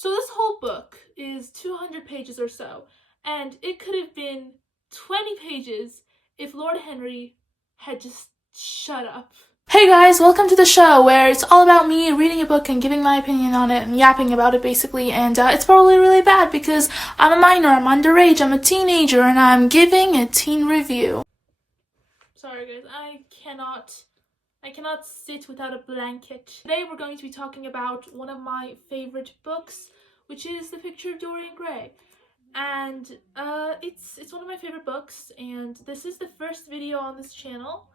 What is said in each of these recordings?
So this whole book is 200 pages or so, and it could have been 20 pages if Lord Henry had just shut up. Hey guys, welcome to the show where it's all about me reading a book and giving my opinion on it and yapping about it basically, and it's probably really bad because I'm a minor, I'm underage, I'm a teenager, and I'm giving a teen review. Sorry guys, I cannot sit without a blanket. Today we're going to be talking about one of my favorite books, which is The Picture of Dorian Gray. And it's one of my favorite books, and this is the first video on this channel.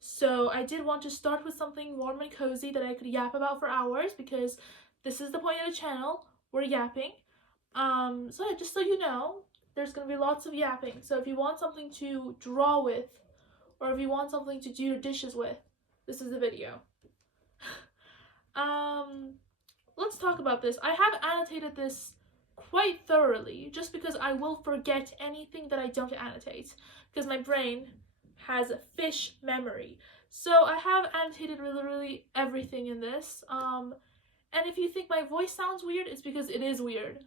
So I did want to start with something warm and cozy that I could yap about for hours, because this is the point of the channel. We're yapping. So yeah, just so you know, there's gonna be lots of yapping. So if you want something to draw with, or if you want something to do your dishes with, this is the video. Let's talk about this. I have annotated this quite thoroughly, just because I will forget anything that I don't annotate, because my brain has a fish memory. So I have annotated literally everything in this. And if you think my voice sounds weird, it's because it is weird.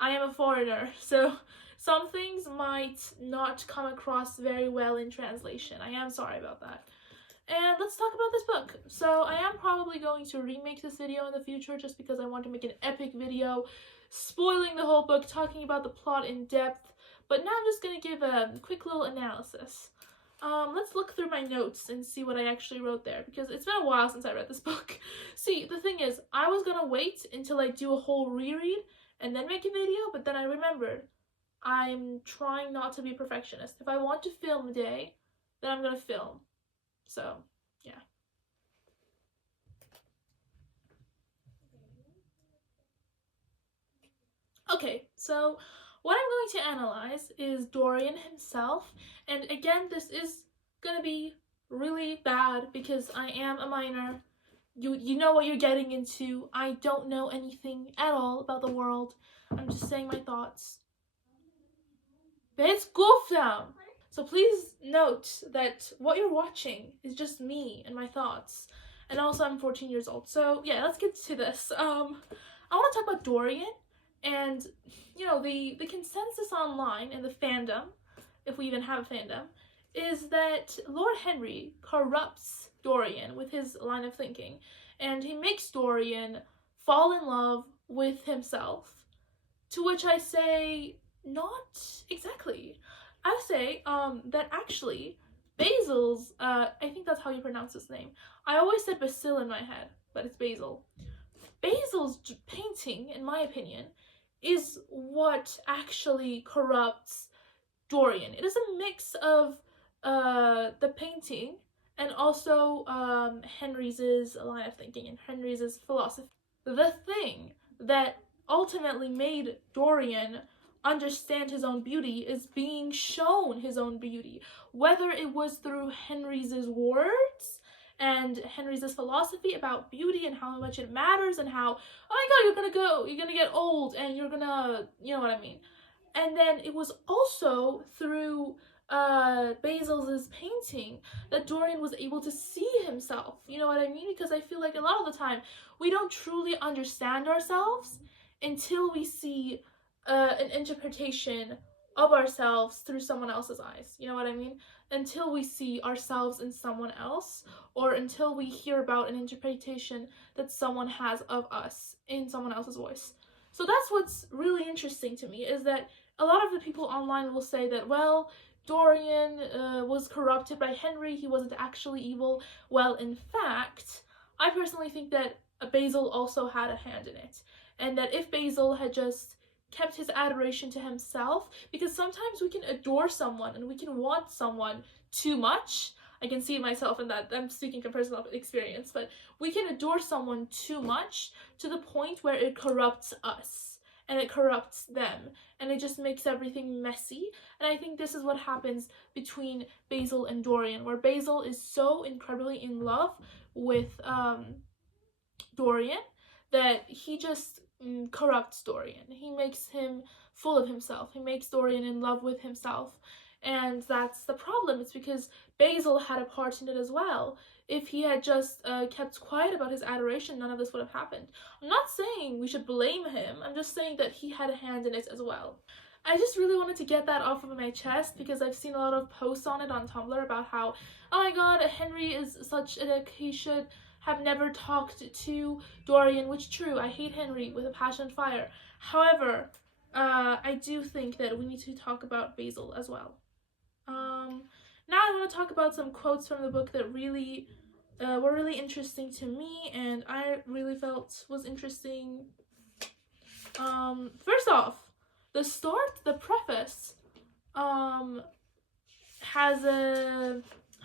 I am a foreigner, so some things might not come across very well in translation. I am sorry about that. And let's talk about this book. So I am probably going to remake this video in the future, just because I want to make an epic video spoiling the whole book, talking about the plot in depth. But now I'm just going to give a quick little analysis. Let's look through my notes and see what I actually wrote there, because it's been a while since I read this book. See, the thing is, I was gonna wait until I do a whole reread and then make a video, but then I remembered I'm trying not to be a perfectionist. If I want to film a day, then I'm gonna film. So, yeah. Okay, so what I'm going to analyze is Dorian himself, and again, this is gonna be really bad because I am a minor. You know what you're getting into. I don't know anything at all about the world. I'm just saying my thoughts. Let's go down. So please note that what you're watching is just me and my thoughts. And also I'm 14 years old. So yeah, let's get to this. I want to talk about Dorian. And, you know, the consensus online in the fandom, if we even have a fandom, is that Lord Henry corrupts Dorian with his line of thinking, and he makes Dorian fall in love with himself. To which I say, not exactly. I say that actually Basil's, I think that's how you pronounce his name. I always said Basil in my head, but it's Basil. Basil's painting, in my opinion, is what actually corrupts Dorian. It is a mix of the painting and also Henry's line of thinking and Henry's philosophy. The thing that ultimately made Dorian understand his own beauty is being shown his own beauty, whether it was through Henry's words and Henry's philosophy about beauty and how much it matters, and how, oh my god, you're gonna get old and you're gonna, you know what I mean. And then it was also through Basil's painting that Dorian was able to see himself, you know what I mean? Because I feel like a lot of the time we don't truly understand ourselves until we see an interpretation of ourselves through someone else's eyes, you know what I mean? Until we see ourselves in someone else, or until we hear about an interpretation that someone has of us in someone else's voice. So that's what's really interesting to me, is that a lot of the people online will say that, well, Dorian was corrupted by Henry, he wasn't actually evil. Well, in fact, I personally think that Basil also had a hand in it, and that if Basil had just kept his adoration to himself, because sometimes we can adore someone and we can want someone too much. I can see myself in that. I'm speaking from personal experience, but we can adore someone too much to the point where it corrupts us and it corrupts them, and it just makes everything messy. And I think this is what happens between Basil and Dorian, where Basil is so incredibly in love with Dorian that he just corrupts Dorian. He makes him full of himself. He makes Dorian in love with himself. And that's the problem. It's because Basil had a part in it as well. if he had just kept quiet about his adoration, none of this would have happened. I'm not saying we should blame him, I'm just saying that he had a hand in it as well. I just really wanted to get that off of my chest because I've seen a lot of posts on it on Tumblr about how, oh my god, Henry is such a dick, he should have never talked to Dorian, which true, I hate Henry with a passion and fire. However, I do think that we need to talk about Basil as well. Now I want to talk about some quotes from the book that really were really interesting to me and I really felt was interesting. First off, the preface, has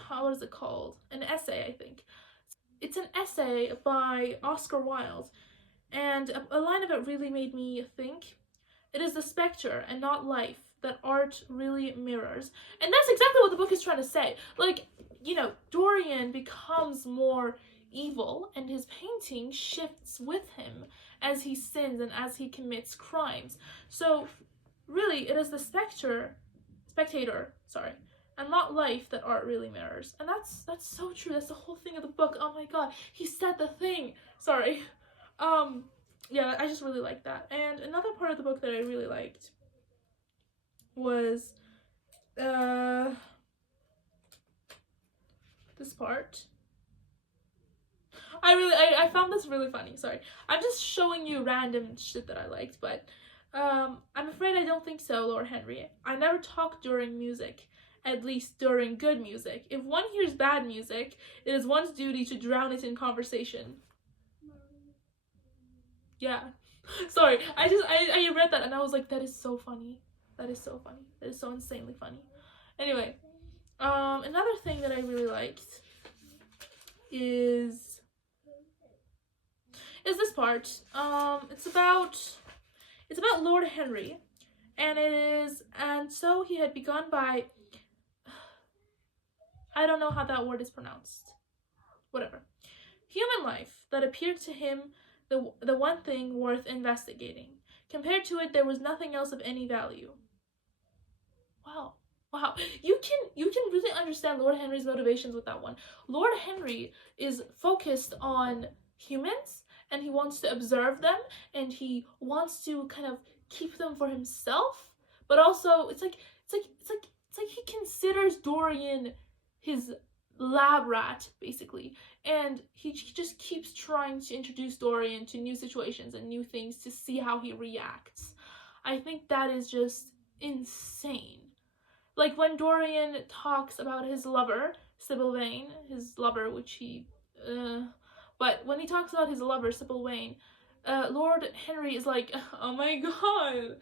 what is it called? An essay, I think. It's an essay by Oscar Wilde, and a line of it really made me think. It is the spectre and not life that art really mirrors. And that's exactly what the book is trying to say. Like, Dorian becomes more evil and his painting shifts with him as he sins and as he commits crimes. So really, it is the spectator, and not life that art really mirrors. And that's so true. That's the whole thing of the book. Oh my god, he said the thing. Sorry. Yeah, I just really like that. And another part of the book that I really liked was this part. I found this really funny. Sorry, I'm just showing you random shit that I liked, but I'm afraid I don't think so, Lord Henry. I never talk during music, at least during good music. If one hears bad music, it is one's duty to drown it in conversation. Yeah. Sorry, I read that and I was like, that is so funny. That is so funny. That is so insanely funny. Anyway, another thing that I really liked is this part. It's about Lord Henry, and and so he had begun by, I don't know how that word is pronounced. Whatever. Human life that appeared to him the one thing worth investigating. Compared to it, there was nothing else of any value. Wow. You can really understand Lord Henry's motivations with that one. Lord Henry is focused on humans and he wants to observe them and he wants to kind of keep them for himself, but also it's like he considers Dorian his lab rat, basically, and he just keeps trying to introduce Dorian to new situations and new things to see how he reacts. I think that is just insane. Like when Dorian talks about his lover, Sybil Vane, but when he talks about his lover, Sybil Vane, Lord Henry is like, oh my god,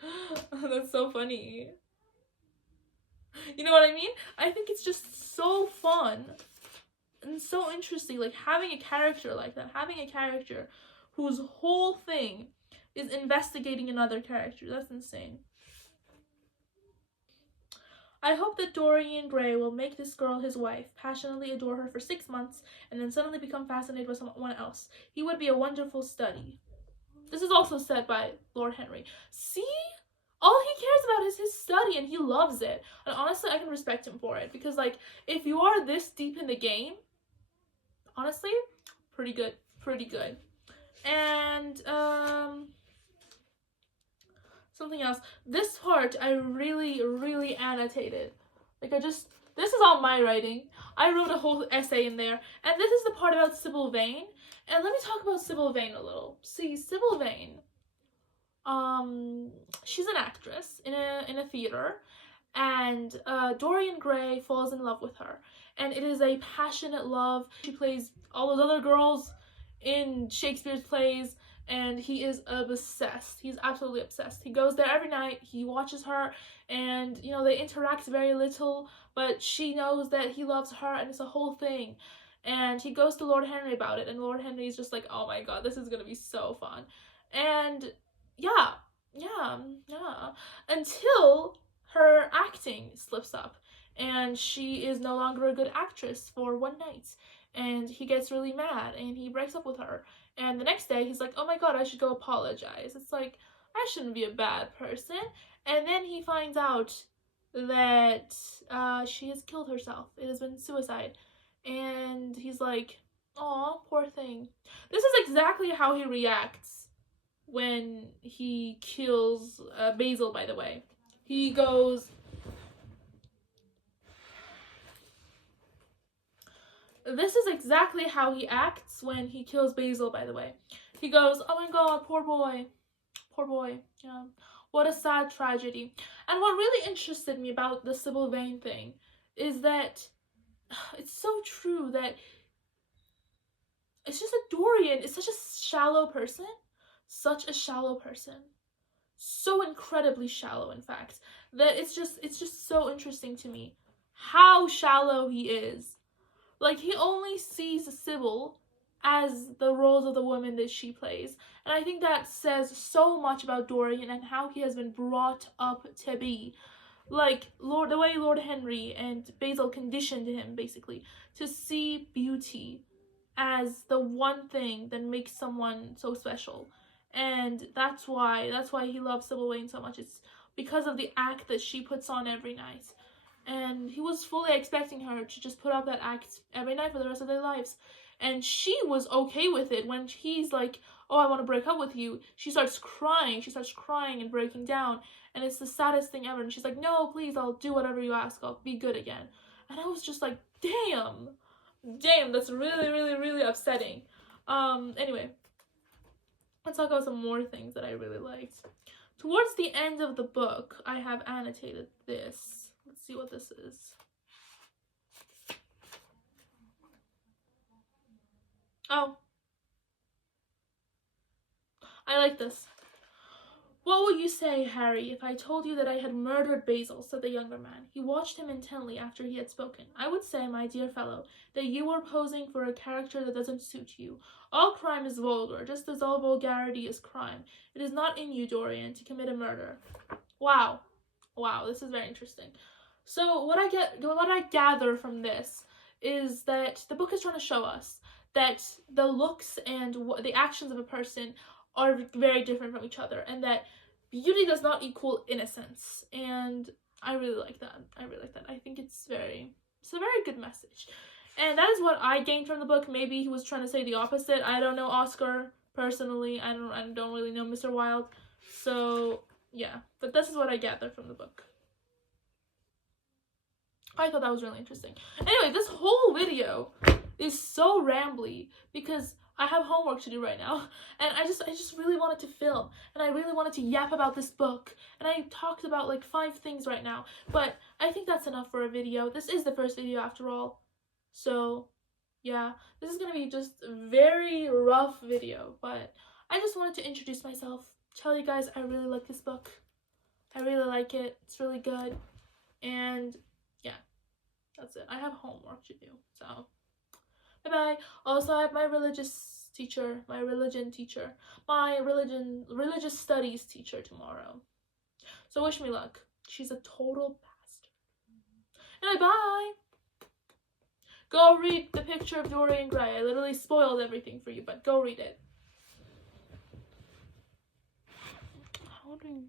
that's so funny. You know what I mean? I think it's just so fun and so interesting, like having a character like that, having a character whose whole thing is investigating another character. That's insane. I hope that Dorian Gray will make this girl his wife, passionately adore her for 6 months, and then suddenly become fascinated with someone else. He would be a wonderful study. This is also said by Lord Henry. See? All he cares about is his study, and he loves it. And honestly, I can respect him for it, because, like, if you are this deep in the game, honestly, pretty good. And, something else. This part I really annotated. Like this is all my writing. I wrote a whole essay in there. And this is the part about Sybil Vane. And let me talk about Sybil Vane a little. See, Sybil Vane, she's an actress in a theater, and Dorian Gray falls in love with her. And it is a passionate love. She plays all those other girls in Shakespeare's plays, and he is obsessed. He's absolutely obsessed. He goes there every night, he watches her, and they interact very little, but she knows that he loves her, and it's a whole thing. And he goes to Lord Henry about it, and Lord Henry's just like, oh my god, this is gonna be so fun. And yeah, until her acting slips up, and she is no longer a good actress for one night, and he gets really mad, and he breaks up with her. And the next day, he's like, oh my god, I should go apologize. It's like, I shouldn't be a bad person. And then he finds out that she has killed herself. It has been suicide. and he's like, "Aw, poor thing." This is exactly how he reacts when he kills Basil, by the way. He goes, this is exactly how he acts when he kills Basil, by the way. He goes, "Oh my god, poor boy. Poor boy. Yeah. What a sad tragedy." And what really interested me about the Sybil Vane thing is that it's so true that it's just that Dorian is such a shallow person. Such a shallow person. So incredibly shallow, in fact, that it's just so interesting to me how shallow he is. Like, he only sees Sybil as the roles of the woman that she plays. And I think that says so much about Dorian and how he has been brought up to be. Like, the way Lord Henry and Basil conditioned him, basically, to see beauty as the one thing that makes someone so special. And that's why he loves Sybil Vane so much. It's because of the act that she puts on every night. And he was fully expecting her to just put up that act every night for the rest of their lives. And she was okay with it. When he's like, "Oh, I want to break up with you," she starts crying. She starts crying and breaking down. And it's the saddest thing ever. And she's like, "No, please, I'll do whatever you ask. I'll be good again." And I was just like, damn, that's really, really, really upsetting. Anyway, let's talk about some more things that I really liked. Towards the end of the book, I have annotated this. Let's see what this is. Oh, I like this. "What would you say, Harry, if I told you that I had murdered Basil?" said the younger man. He watched him intently after he had spoken. "I would say, my dear fellow, that you are posing for a character that doesn't suit you. All crime is vulgar, just as all vulgarity is crime. It is not in you, Dorian, to commit a murder." Wow. Wow, this is very interesting. So what I gather from this is that the book is trying to show us that the looks and the actions of a person are very different from each other, and that beauty does not equal innocence. And I really like that. I think it's a very good message. And that is what I gained from the book. Maybe he was trying to say the opposite. I don't know Oscar personally. I don't really know Mr. Wilde. So yeah, but this is what I gathered from the book. I thought that was really interesting. Anyway, this whole video is so rambly because I have homework to do right now, and I just really wanted to film, and I really wanted to yap about this book, and I talked about like 5 things right now, but I think that's enough for a video. This is the first video after all, so yeah, this is gonna be just a very rough video, but I just wanted to introduce myself, tell you guys I really like this book. I really like it. It's really good, and yeah, that's it. I have homework to do, so bye-bye. Also, I have my religious teacher, my religion teacher, my religious studies teacher tomorrow. So wish me luck. She's a total bastard. Anyway, bye! Go read The Picture of Dorian Gray. I literally spoiled everything for you, but go read it. How do you...